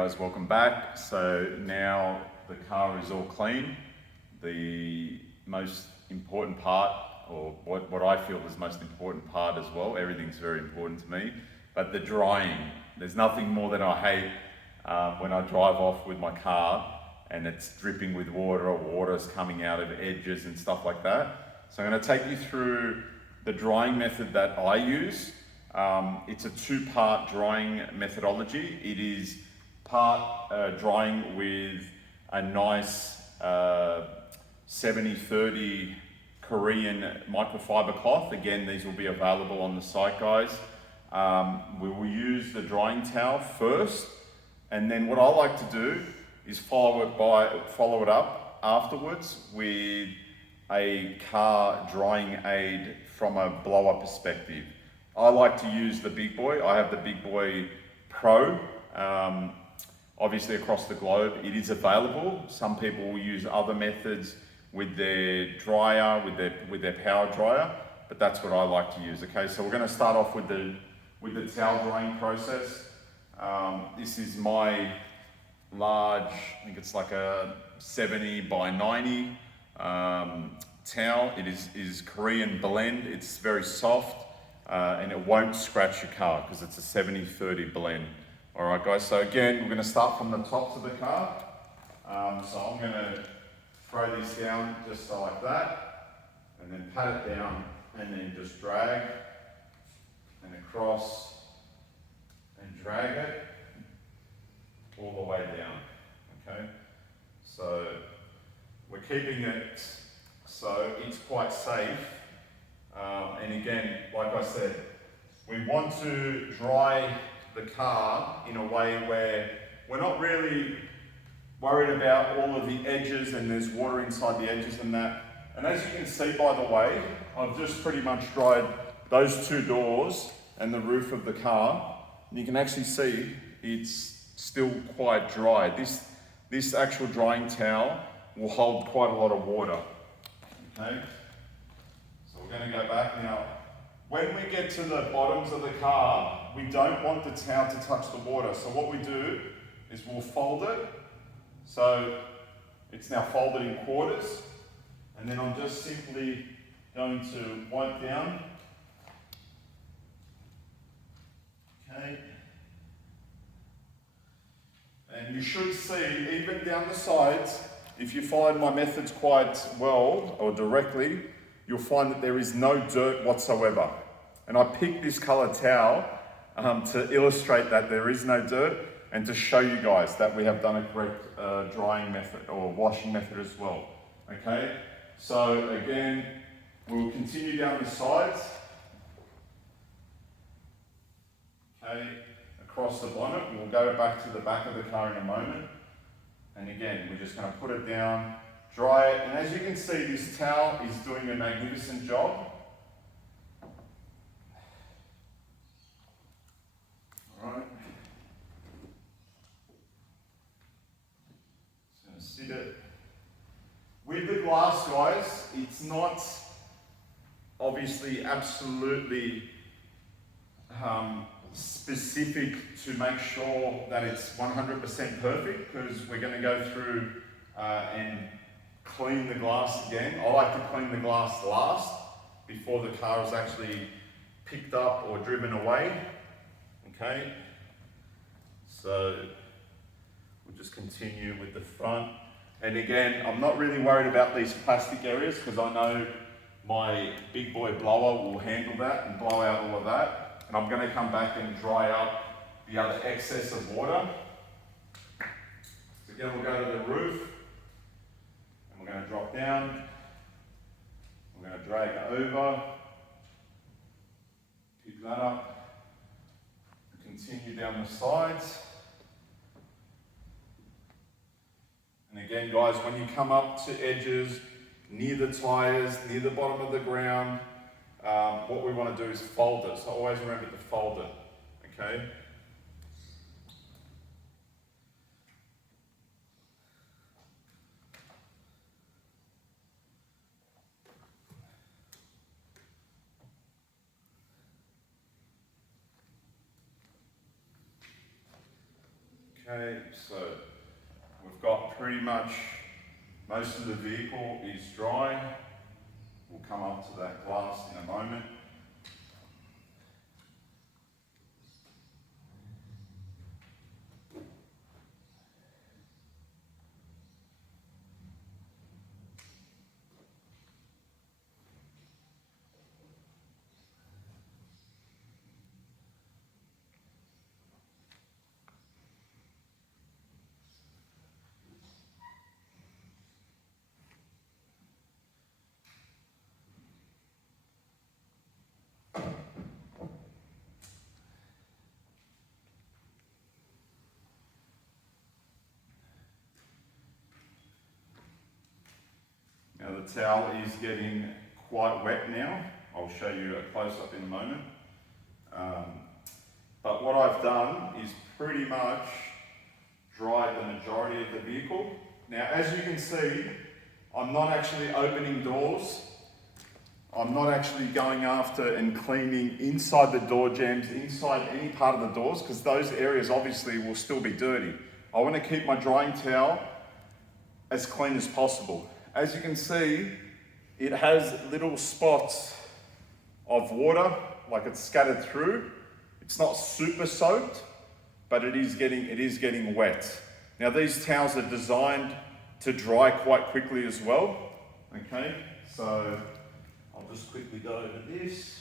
guys, welcome back. So now the car is all clean. The most important part, or what I feel is the most important part as well, everything's very important to me, but the drying. There's nothing more that I hate when I drive off with my car and it's dripping with water or water's coming out of edges and stuff like that. So I'm going to take you through the drying method that I use. It's a two-part drying methodology. It is part drying with a nice 70-30 Korean microfiber cloth. Again, these will be available on the site, guys. We will use the drying towel first, and then what I like to do is follow it up afterwards with a car drying aid from a blower perspective. I like to use the Big Boy. I have the Big Boy Pro. Obviously across the globe it is available. Some people will use other methods with their dryer, with their power dryer, but that's what I like to use. Okay, so we're going to start off with the towel drying process. This is my large, I think it's like a 70 by 90 towel. It is Korean blend. It's very soft and it won't scratch your car because it's a 70-30 blend. All right, guys, so again, we're going to start from the top of the car. So I'm going to throw this down just like that, and then pat it down, and then just drag, and across, and drag it all the way down, okay? So we're keeping it so it's quite safe. And again, like I said, we want to dry the car in a way where we're not really worried about all of the edges and there's water inside the edges and that. And as you can see, by the way, I've just pretty much dried those two doors and the roof of the car. And you can actually see it's still quite dry. This actual drying towel will hold quite a lot of water. Okay, so we're going to go back now. When we get to the bottoms of the car, we don't want the towel to touch the water. So what we do is we'll fold it. So it's now folded in quarters. And then I'm just simply going to wipe down. Okay. And you should see, even down the sides, if you find my methods quite well or directly, you'll find that there is no dirt whatsoever. And I picked this colored towel to illustrate that there is no dirt and to show you guys that we have done a correct drying method or washing method as well. Okay, so again, we'll continue down the sides. Okay, across the bonnet. We'll go back to the back of the car in a moment. And again, we're just going to put it down, dry it, and as you can see, this towel is doing a magnificent job. All right. Just going to sit it. With the glass, guys, it's not obviously absolutely specific to make sure that it's 100% perfect, because we're going to go through and clean the glass again. I like to clean the glass last before the car is actually picked up or driven away. Okay, so we'll just continue with the front. And again, I'm not really worried about these plastic areas because I know my Big Boy blower will handle that and blow out all of that. And I'm going to come back and dry up the other excess of water. So again, we'll go to the roof, and we're going to drop down. We're going to drag it over, pick that up, and continue down the sides. And again, guys, when you come up to edges, near the tires, near the bottom of the ground, what we want to do is fold it. So always remember to fold it, okay? Okay, so we've got pretty much most of the vehicle is dry. We'll come up to that glass in a moment. Now the towel is getting quite wet now. I'll show you a close-up in a moment. But what I've done is pretty much dried the majority of the vehicle. Now, as you can see, I'm not actually opening doors. I'm not actually going after and cleaning inside the door jambs, inside any part of the doors, because those areas obviously will still be dirty. I want to keep my drying towel as clean as possible. As you can see, it has little spots of water, like it's scattered through. It's not super soaked, but it is getting wet. Now these towels are designed to dry quite quickly as well. Okay, so I'll just quickly go over this.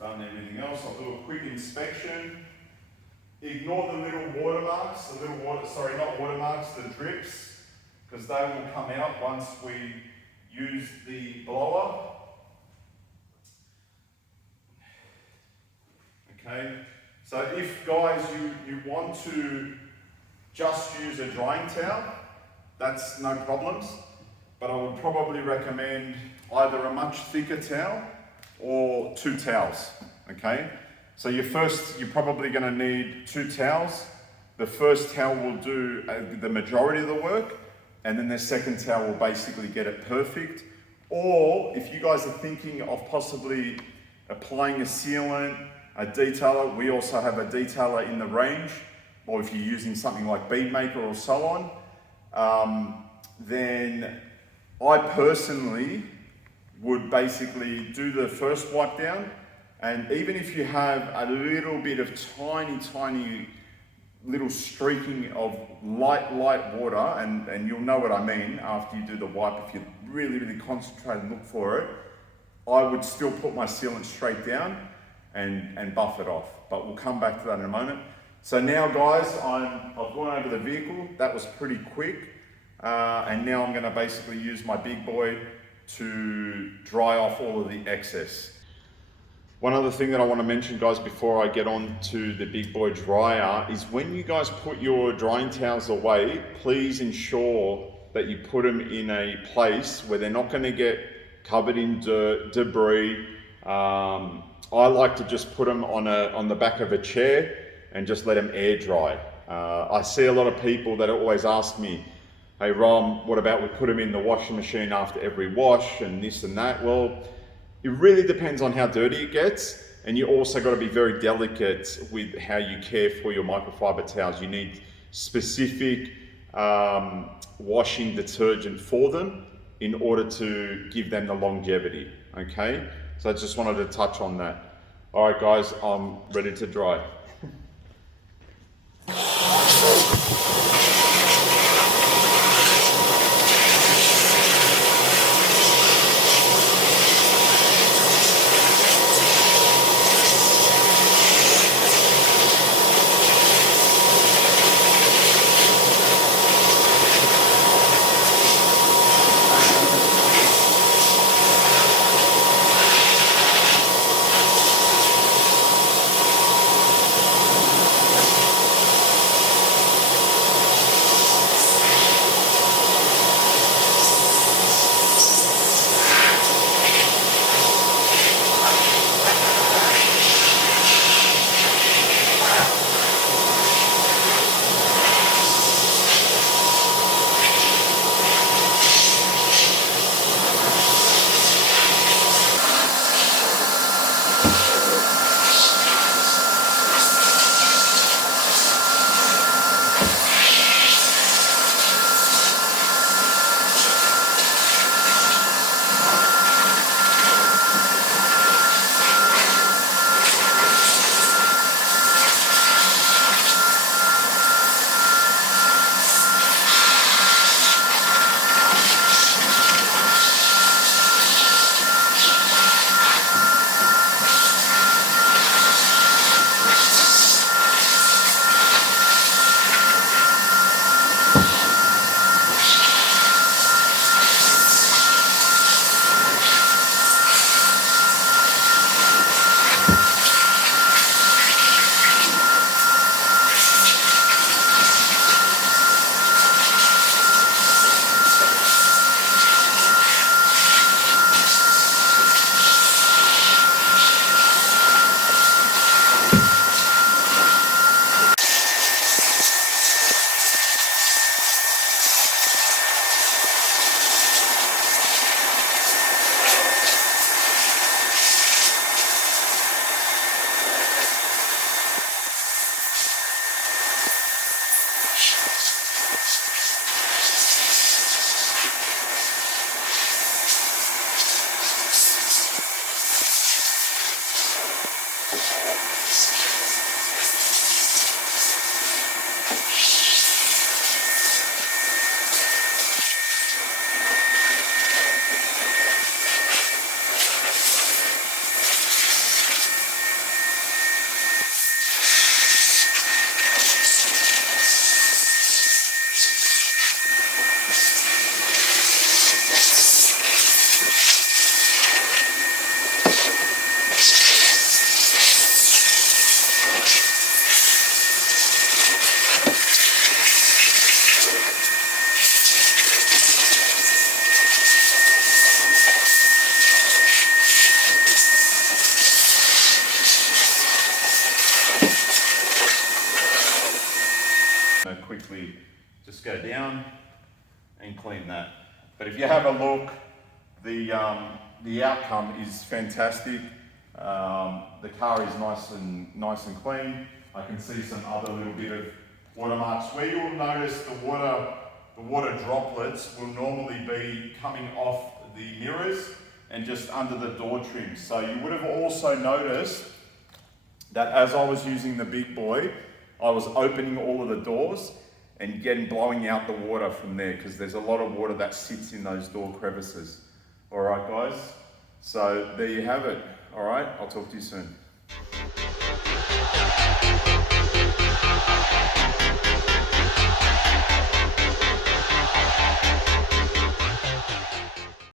Done everything else. I'll do a quick inspection. Ignore the little watermarks, the drips, because they will come out once we use the blower. Okay, so if guys you want to just use a drying towel, that's no problems, but I would probably recommend either a much thicker towel or 2 towels, okay? So you're probably gonna need 2 towels. The first towel will do the majority of the work, and then the second towel will basically get it perfect. Or if you guys are thinking of possibly applying a sealant, a detailer, we also have a detailer in the range, or if you're using something like Bead Maker or so on, then I personally would basically do the first wipe down, and even if you have a little bit of tiny little streaking of light water, and you'll know what I mean after you do the wipe, if you really concentrate and look for it, I would still put my sealant straight down and buff it off, but we'll come back to that in a moment. So now guys, I've gone over the vehicle. That was pretty quick, and now I'm going to basically use my big boy to dry off all of the excess. One other thing that I want to mention guys before I get on to the big boy dryer is when you guys put your drying towels away, please ensure that you put them in a place where they're not going to get covered in dirt, debris. I like to just put them on the back of a chair and just let them air dry. I see a lot of people that always ask me, hey Rom, what about we put them in the washing machine after every wash and this and that? Well, it really depends on how dirty it gets, and you also got to be very delicate with how you care for your microfiber towels. You need specific washing detergent for them in order to give them the longevity, okay? So I just wanted to touch on that. All right guys, I'm ready to dry. quickly just go down and clean that. But if you have a look, the outcome is fantastic. The car is nice and clean. I can see some other little bit of watermarks. Where you'll notice the water droplets will normally be coming off the mirrors and just under the door trim. So you would have also noticed that as I was using the big boy, I was opening all of the doors and blowing out the water from there, because there's a lot of water that sits in those door crevices. All right, guys. So there you have it. All right, I'll talk to you soon.